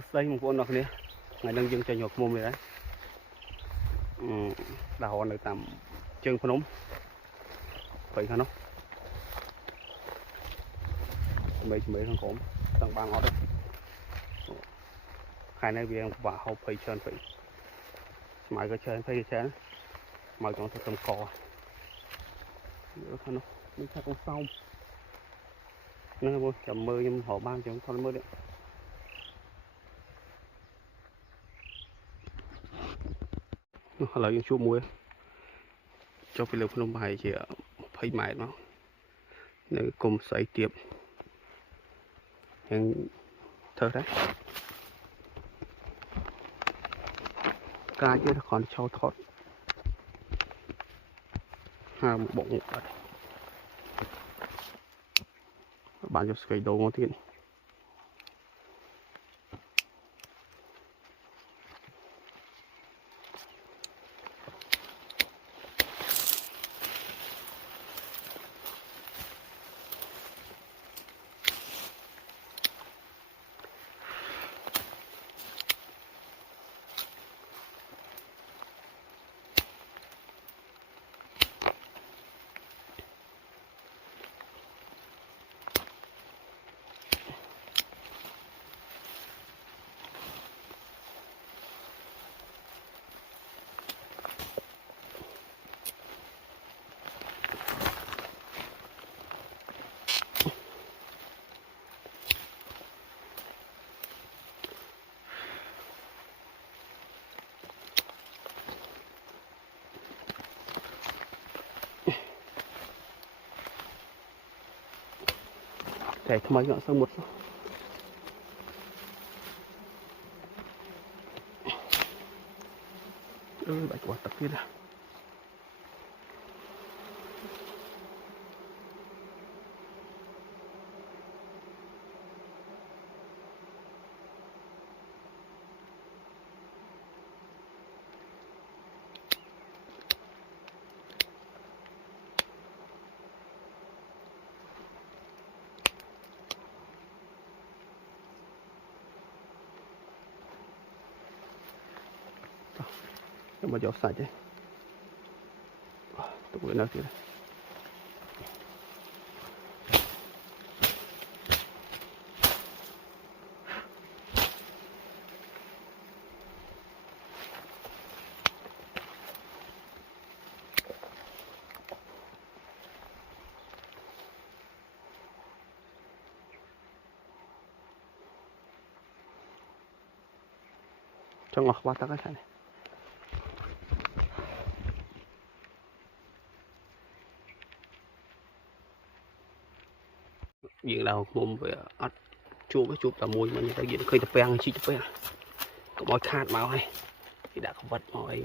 sụt đây một con nó kia ngày đang dừng cho nhột mồm vậy đấy đào này tạm chân phun ống vậy hả nó mấy thằng cốm thằng ba ngõ đấy hai này về và hậu phải chân phải mày cái chân phải chén mày còn tầm cò nữa hả nó mình thấy con sau nó vô chầm mơ nhưng họ ban cho con mơ đấy là những chuột muối cho cái lều phun bài chỉ phải mãi nó nếu cùng xoay tiếp hàng thơ đấy cá chứ nó còn trâu thọt hai một bộ ngủ ở đây bạn cho cái đồ ngon tiền để thay nhọn sang một bạch quả tập kia nào mà giọt sạch đấy tôi quên nó kia cho ngọt qua tao cái này diện đầu mồm về chua với chụp là mùi mà người ta diện khơi tập bèn chi tập bèn có mỏi khát máu hay thì đã có vật mỏi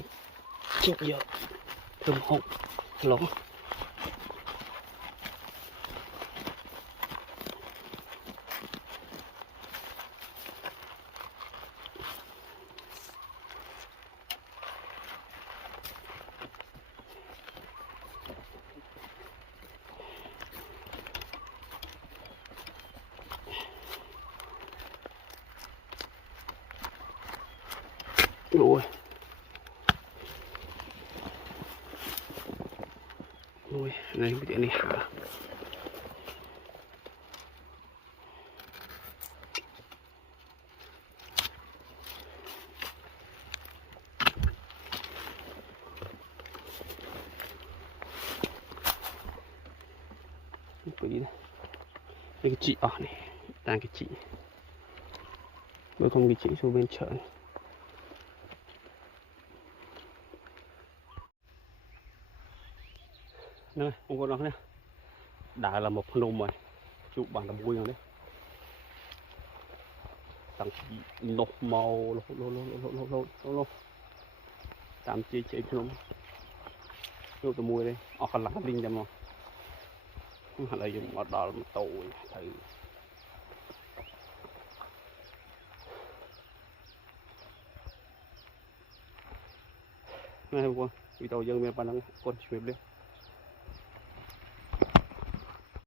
chết giờ thơm hộp lỗ ui ui này cái chuyện này hả cái gì đây cái chị ở này đang cái chị mới không cái chị xuống bên chợ này. Này, không có đó nè đã là một nôm rồi chụp bằng tầm vui rồi đấy tầm lột màu lột tạm chia chế nôm chụp tầm mùi đây ở phần lá linh cho mà hẳn là dùng ở đó một tàu thử này hôm qua vì tàu dân bên ban con chụp lên